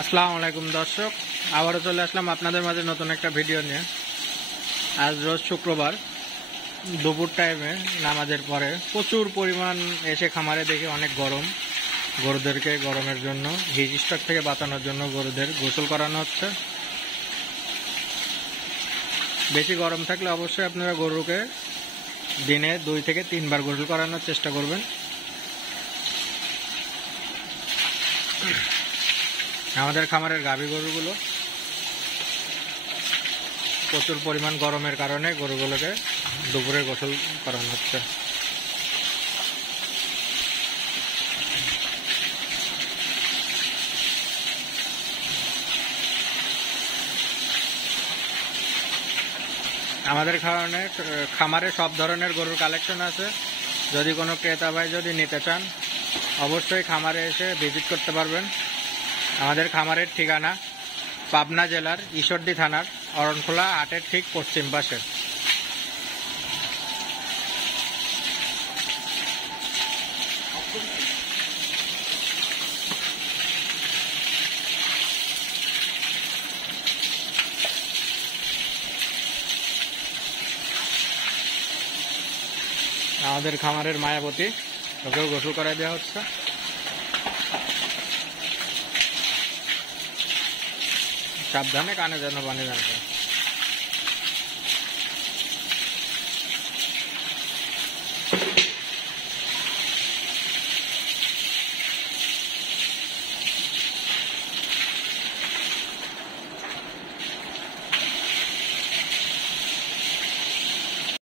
আসসালামু আলাইকুম দর্শক, আবারও চলে আসলাম আপনাদের মাঝে নতুন একটা ভিডিও নিয়ে। আজ রোজ শুক্রবার দুপুর টাইমে নামাজের পরে প্রচুর পরিমাণ এসে খামারে দেখি অনেক গরম। গরুদেরকে গরমের জন্য হিট স্ট্রোক থেকে বাঁচানোর জন্য গরুদের গোসল করানো হচ্ছে। বেশি গরম থাকলে অবশ্যই আপনারা গরুকে দিনে 2 থেকে 3 বার গোসল করানোর চেষ্টা করবেন। আমাদের খামারের গাভী গরুগুলো প্রচুর পরিমাণ গরমের কারণে গরুগুলোকে দুপুরে গোসল করানো হচ্ছে। আমাদের খামারে সব ধরনের গরুর কালেকশন আছে। যদি কোনো ক্রেতা ভাই যদি নিতে চান অবশ্যই খামারে এসে ভিজিট করতে পারবেন। আমাদের খামারের ঠিকানা পাবনা জেলার ঈশ্বরদী থানার অরণখোলা হাটের ঠিক পশ্চিম পাশে। আমাদের খামারের মায়াবতী, ওকেও গোসল করাই দেওয়া হচ্ছে। সাবধানে, কানে যেন পানি জানবে।